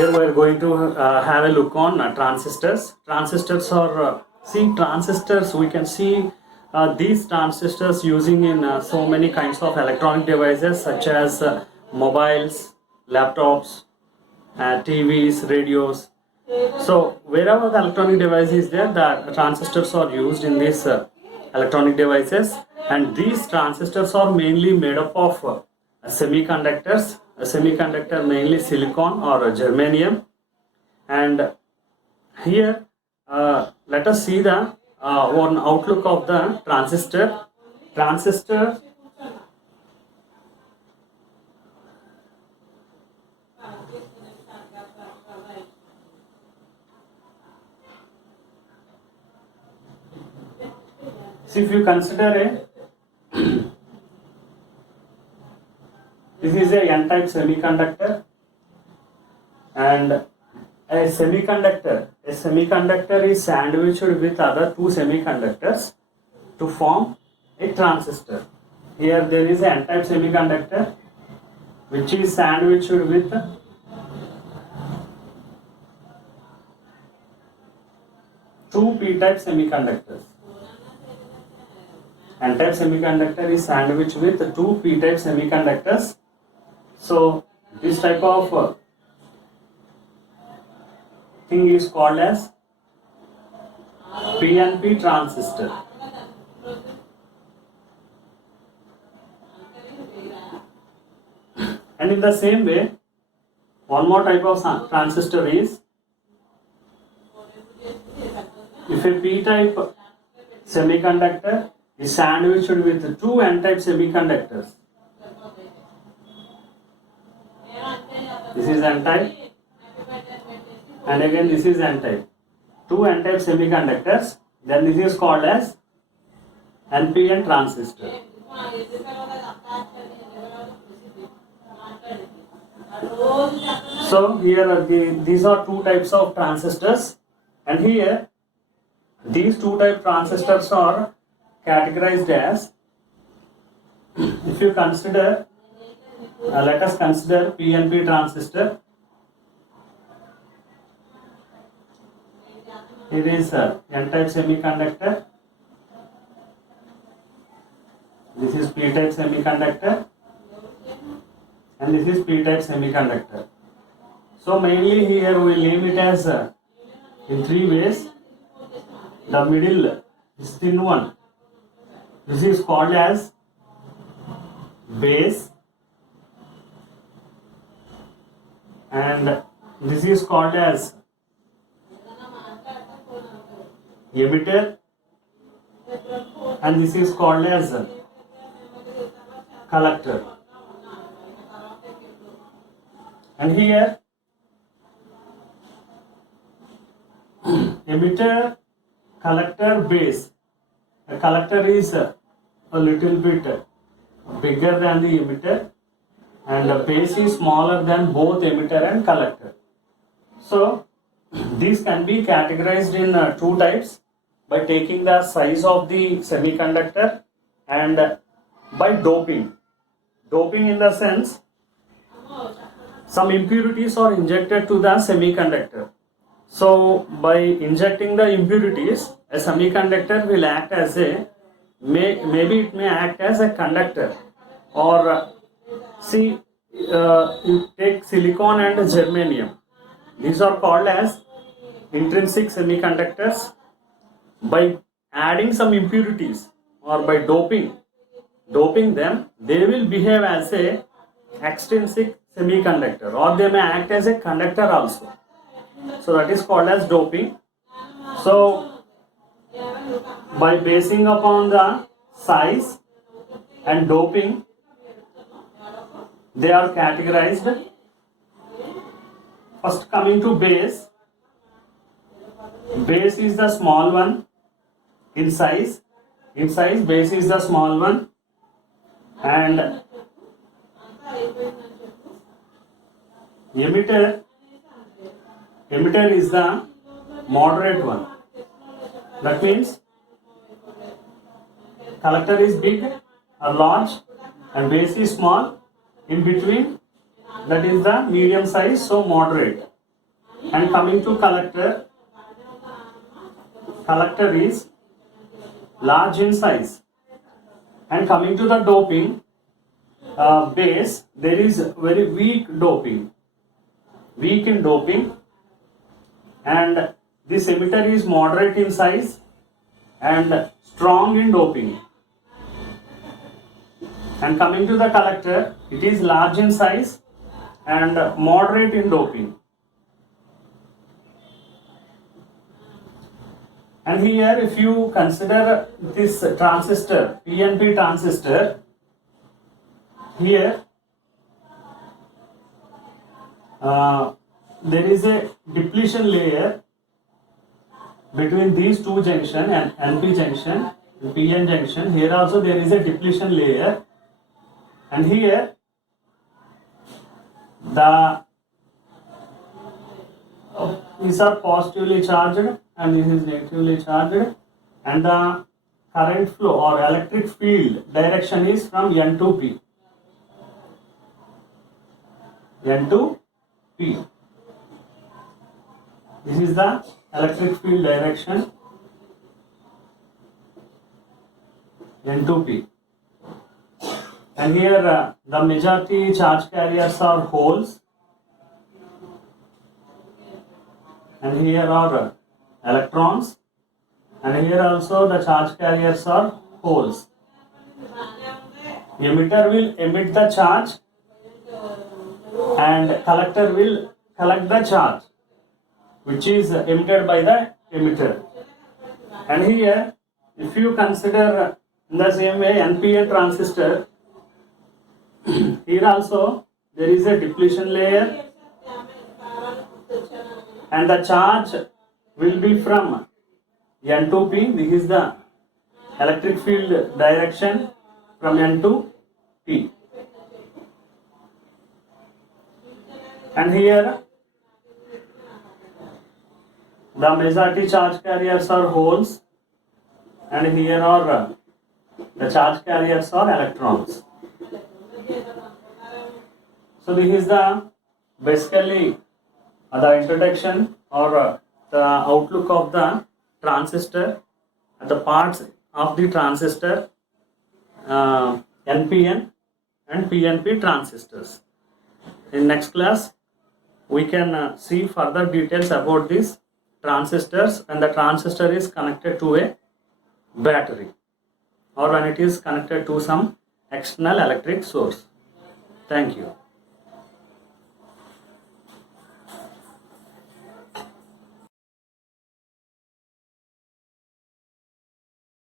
Here we are going to have a look on transistors. Transistors are, transistors, we can see these transistors using in so many kinds of electronic devices such as mobiles, laptops, TVs, radios. So wherever the electronic device is there, the transistors are used in these electronic devices, and these transistors are mainly made up of semiconductors. A semiconductor mainly silicon or germanium. And here let us see the one outlook of the transistor. Transistor see, if you consider this is a n-type semiconductor, and a semiconductor is sandwiched with other two semiconductors to form a transistor. Here there is an n-type semiconductor which is sandwiched with two p-type semiconductors. N-type semiconductor is sandwiched with two p-type semiconductors. So this type of thing is called as PNP transistor. And in the same way, one more type of transistor is, if a p-type semiconductor is sandwiched with two n-type semiconductors. This is n-type, and again this is n-type. Two n-type semiconductors, then this is called as NPN transistor. So here these are two types of transistors, and here these two type transistors are categorized as, if you consider, let us consider PNP transistor. It is n-type semiconductor. This is p-type semiconductor, and this is p-type semiconductor. So mainly here we will name it as in three ways. The middle is thin one. This is called as base, and this is called as emitter, and this is called as collector. And here emitter, collector, base. The collector is a little bit bigger than the emitter, and the base is smaller than both emitter and collector. So these can be categorized in two types by taking the size of the semiconductor and by doping. Doping in the sense, some impurities are injected to the semiconductor. So by injecting the impurities, a semiconductor will act as a, maybe it may act as a conductor, or you take silicon and germanium. These are called as intrinsic semiconductors. By adding some impurities or by doping them, they will behave as a extrinsic semiconductor, or they may act as a conductor also. So that is called as doping. So by basing upon the size and doping, they are categorized. First, coming to base. Base is the small one in size. Base is the small one, and emitter is the moderate one. That means collector is big or large and base is small. In between, that is the medium size, so moderate. And coming to collector, collector is large in size. And coming to the doping base, there is very weak doping, weak in doping, and this emitter is moderate in size and strong in doping. And coming to the collector, it is large in size and moderate in doping. And here, if you consider this transistor, PNP transistor, here there is a depletion layer between these two junctions, and NP junction, PN junction. Here also there is a depletion layer, and here the these are positively charged and this is negatively charged, and the current flow or electric field direction is from N to P. N to P. This is the electric field direction N to P. And here the majority charge carriers are holes, and here are electrons, and here also the charge carriers are holes. Emitter will emit the charge and collector will collect the charge which is emitted by the emitter. And here, if you consider in the same way NPN transistor, here also there is a depletion layer and the charge will be from N to P. This is the electric field direction from N to P. And here the majority charge carriers are holes, and here are the charge carriers are electrons. So this is the basically the introduction or the outlook of the transistor and the parts of the transistor, NPN and PNP transistors. In next class, we can see further details about these transistors, and the transistor is connected to a battery or when it is connected to some external electric source. Thank you.